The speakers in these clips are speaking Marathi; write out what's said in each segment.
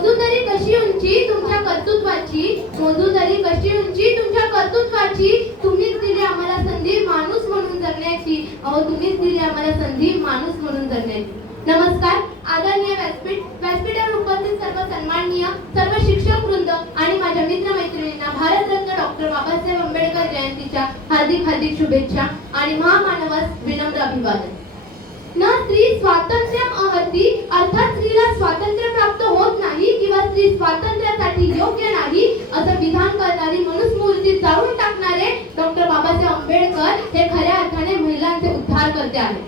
मोजू तरी कशी उंची? तुमच्या कर्तृत्वाची. मोजू तरी कशी उंची? तुमच्या कर्तृत्वाची. तुम्हीच दिली आम्हाला संधी माणूस म्हणून जगण्याची. अहो तुम्हीच दिली आम्हाला संधी माणूस म्हणून जगण्याची. नमस्कार. आदरणीय व्यासपीठ व्यासपीठावर उपस्थित सर्व सन्माननीय सर्व शिक्षक वृंद आणि माझ्या मित्र मैत्रिणींना भारतरत्न डॉक्टर बाबासाहेब आंबेडकर जयंतीच्या हार्दिक हार्दिक शुभेच्छा आणि महामानवास विनम्र अभिवादन. न स्त्री स्वातंत्र्य अहती अर्थात स्त्रीला स्वातंत्र्य प्राप्त होत नाही किंवा स्त्री स्वातंत्र्यासाठी योग्य नाही असं विधान करणारी मनुस्मृती जाळून टाकणारे डॉक्टर बाबासाहेब आंबेडकर हे खऱ्या अर्थाने महिलांचे उद्धार करते आहेत.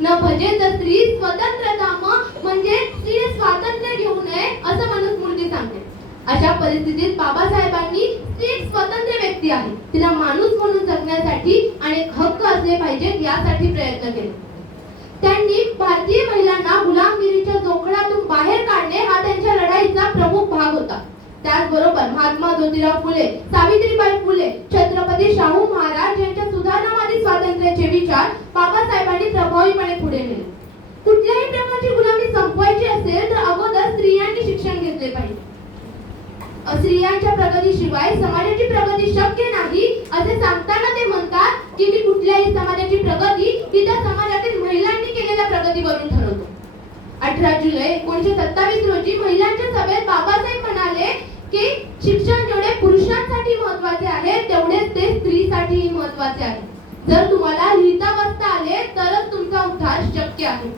न भजे तर स्त्री स्वतंत्रता म्हणजे स्त्री स्वातंत्र्य घेऊ नये असं मनुस्मृती सांगते. अशा परिस्थितीत बाबासाहेबांनी स्त्री एक स्वतंत्र व्यक्ती आहे. तिला माणूस म्हणून जगण्यासाठी आणि हक्क असले पाहिजेत यासाठी प्रयत्न केले. त्यांनी भारतीय महिलांना गुलामगिरीच्या जोखडातून बाहेर काढणे हा त्यांच्या लढाईचा प्रमुख भाग होता. त्याचबरोबर महात्मा ज्योतिराव फुले सावित्रीबाई फुले छत्रपती शाहू महाराज यांच्या सुधारणावादी स्वातंत्र्याचे विचार बाबासाहेबांनी प्रभावीपणे पुढे नेले. कुठल्याही प्रकारची गुलामी संपवायची असेल तर अगोदर स्त्रियांनी शिक्षण घेतले पाहिजे. स्त्रियांच्या प्रगतीशिवाय समाजाची प्रगती शक्य नाही असे सांगताना ते म्हणतात की मी कुठल्याही समाजाची प्रगती केलेल्या ठरवतो. अठरा जुलै एकोणीशे सत्तावीस रोजी महिलांच्या सभेत बाबासाहेब म्हणाले की शिक्षण जेवढे पुरुषांसाठी महत्त्वाचे आहे तेवढेच ते स्त्रीसाठीही महत्त्वाचे आहे. जर तुम्हाला लिहिता वाचता आले तरच तुमचा उद्धार शक्य आहे.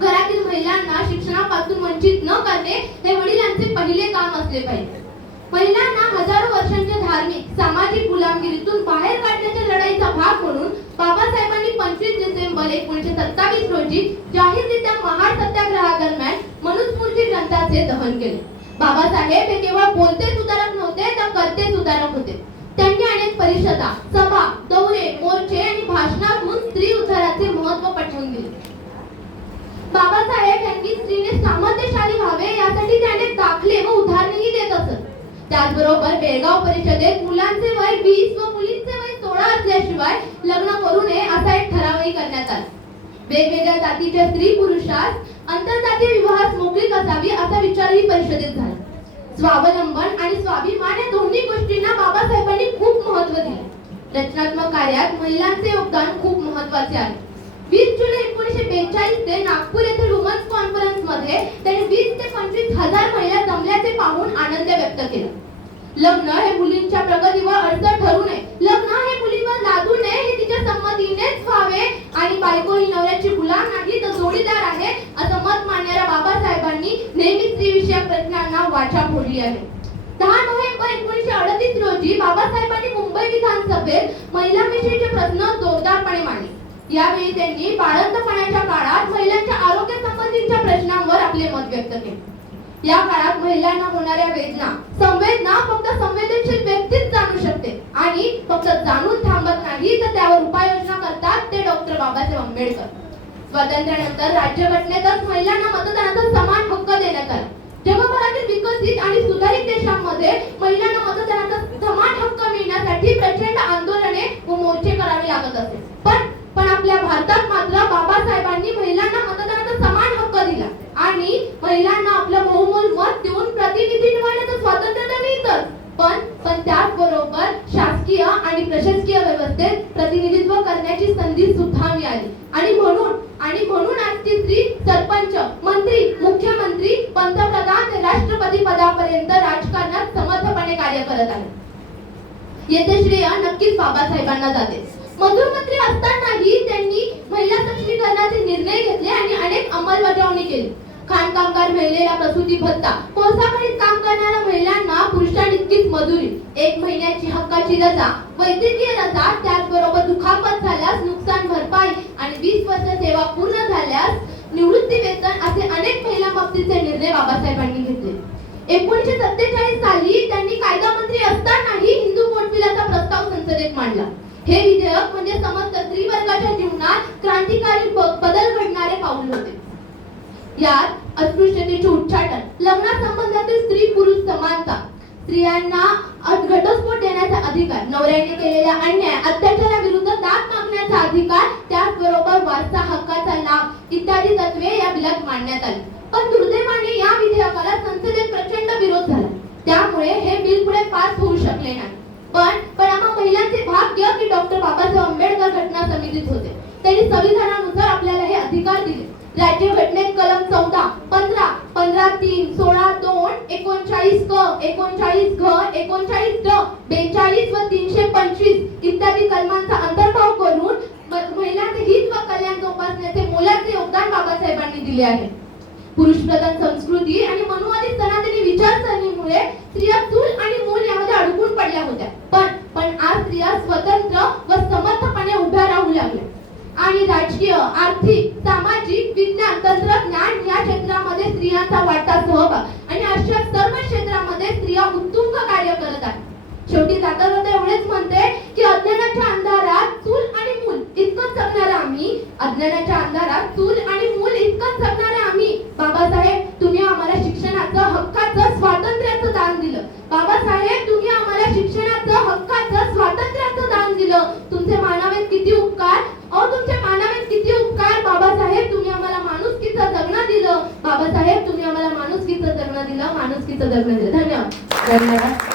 घरातील महिलांना शिक्षणापासून वंचित न करणे हे वडिलांचे पहिले काम असले पाहिजे. महिलांना हजारो वर्षांच्या धार्मिक सामाजिक गुलामगिरीतून बाहेर काढण्याच्या लढाईचा भाग म्हणून बाबासाहेबांनी पंचवीस डिसेंबर एकोणीशे सत्तावीस रोजी जाहीररित्या महाड सत्याग्रहादरम्यान मनुस्मृती ग्रंथाचे दहन केले. बाबासाहेब हे केवळ बोलते सुधारक नव्हते तर करते सुधारक होते. त्यांनी अनेक परिषदा सभा दौरे मोर्चे आणि भाषणातून स्त्री उद्धाराचे महत्त्व पटवून दिले. बाबासाहेब यांनी स्त्रीने सामर्थ्यशाली व्हावे यासाठी त्याने दाखले व उदाहरणेही देत असत. त्याचबरोबर बेळगाव परिषदेत मुलांचे वय वीस व मुलींचे वय सोळा असल्याशिवाय लग्न करू नये असा एक ठरावही करण्यात आला. वेगवेगळ्या जातीच्या स्त्री पुरुषास आंतरजातीय विवाहास मोकळीक असावी असा विचारही परिषदेत झाला. स्वावलंबन आणि स्वाभिमान या दोन्ही गोष्टींना बाबासाहेबांनी खूप महत्त्व दिले. रचनात्मक कार्यात महिलांचे योगदान खूप महत्त्वाचे आहे. वीस जुलै एकोणीसशे बेचाळीस ते नागपूर येथील वुमन्स कॉन्फरन्समध्ये त्यांनी वीस ते पंचवीस हजार पाहून आनंद व्यक्त केला. लग्न हे मुलींच्या प्रगतीवर अडचण ठरू नये. लग्न हे मुलीवर लादू नये हे तिच्या संमतीनेच व्हावे. आणि बायको ही नवऱ्याची गुलाम नाही तर जोडीदार आहे असं मत मांडणाऱ्या बाबासाहेबांनी नेहमी स्त्रीविषयक प्रश्नांना वाचा फोडली आहे. दहा नोव्हेंबर एकोणीसशे अडतीस रोजी बाबासाहेबांनी मुंबई विधानसभेत महिलांविषयीचे प्रश्न जोरदारपणे मांडले. यावेळी त्यांनी बाळंतपणाच्या काळात महिलांच्या आरोग्य संबंधीच्या प्रश्नांवर आपले मत व्यक्त केले. या काळात महिलांना होणाऱ्या वेदना संवेदना फक्त संवेदनशील व्यक्तीच जाणू शकते. आणि फक्त जाणून थांबत नाही तर त्यावर उपाययोजना करतात ते डॉक्टर बाबासाहेब आंबेडकर. स्वातंत्र्यानंतर राज्यघटनेतच महिलांना मतदानाचा समान हक्क देण्यात आला. जगभरातील विकसित आणि सुधारित देशांमध्ये महिलांना मतदानाचा समान हक्क मिळण्यासाठी प्रचंड आंदोलने व मोर्चे करावे लागत असे पण पण आपल्या भारतात मात्र बाबासाहेबांनी महिलांना मतदानाचा समान हक्क दिला आणि महिलांना आपलं बहुमोल मत देऊन प्रतिनिधी निवडण्याचं स्वातंत्र्य तर मिळतंच पण पण त्याचबरोबर शासकीय आणि प्रशासकीय व्यवस्थेत प्रतिनिधित्व करण्याची संधी सुद्धा मिळाली आणि म्हणून आणि म्हणून आज ती स्त्री सरपंच मंत्री मुख्यमंत्री पंतप्रधान राष्ट्रपती पदापर्यंत राजकारणात समर्थपणे कार्य करत आहे येथे श्रेय नक्कीच बाबासाहेबांना जाते. मंत्री असतानाही त्यांनी महिला सक्षमीकरणाचे निर्णय घेतले आणि अनेक अंमलबजावणी केली. खाणकामगार महिलेला प्रसूती भत्ता. कोळसाखडीत काम करणाऱ्या महिलांना पुरुषांइतकीच मजुरी. एक महिन्याची हक्काची रजा. वैद्यकीय रजा त्याचबरोबर दुखापत झाल्यास नुकसान भरपाई आणि वीस वर्ष सेवा पूर्ण झाल्यास निवृत्ती वेतन असे अनेक महिला बाबतीचे निर्णय बाबासाहेबांनी घेतले. एकोणीशे सत्तेचाळीस साली त्यांनी कायदा मंत्री असतानाही हिंदू कोर्ट प्रस्ताव संसदेत मांडला. हे विधेयक म्हणजे समस्त त्रिवर्गाच्या जीवनात क्रांतिकारी बदल घडणारे पाऊल होते. यात अस्पृश्यतेचे उच्चाटन. लग्न संबंधातील स्त्री पुरुष समानता. स्त्रियांना घटस्फोट देण्याचा अधिकार. नवऱ्याने केलेल्या अन्याय अत्याचाराविरुद्ध दाद मागण्याचा अधिकार त्याचबरोबर वारसा हक्काचा लाभ इत्यादी तत्वे या बिलात मांडण्यात आली. पण दुर्दैवाने या विधेयकाला संसदेत प्रचंड विरोध झाला. त्यामुळे हे बिल पुढे पास होऊ शकले नाही. पण पण महिलांचे भाग्य की डॉक्टर बाबासाहेब आंबेडकर घटना समितीत होते. त्यांनी संविधान दिले आहे. पुरुष प्रधान संस्कृती आणि मनुवादी सनातनी विचारसरणीमुळे स्त्रिया चूल आणि मूल यामध्ये अडकून पडल्या होत्या. पण पण आज स्त्रिया स्वतंत्र व समर्थपणे उभ्या राहू लागल्या. आणि राजकीय आर्थिक सामाजिक विज्ञान तंत्रज्ञान या क्षेत्रामध्ये स्त्रियांचा वाटा सहभाग आणि अशा सर्व क्षेत्रामध्ये स्त्रिया उत्तुंग कार्य करत आहेत. शेवटी जाता जाता एवढेच म्हणते की अज्ञानाच्या अंधारात चूल आणि मूल इतकंच जगणारे आम्ही अज्ञानाच्या अंधारात चूल आणि मूल इतकंच जगणारे आम्ही बाबासाहेब तुम्ही आम्हाला शिक्षणाचं हक्काचं स्वातंत्र्याचं दान दिलं बाबासाहेब तुम्ही आम्हाला शिक्षणाचं हक्काचं स्वातंत्र्याचं दान दिलं तुमचे मानावेत किती उपकार? अहो तुमचे मानावेत किती उपकार? बाबासाहेब तुम्ही आम्हाला माणुसकीचं जगणं दिलं. बाबासाहेब तुम्ही आम्हाला माणुसकीचं जगणं दिलं. माणुसकीचं जगणं दिलं. धन्यवाद. धन्यवाद.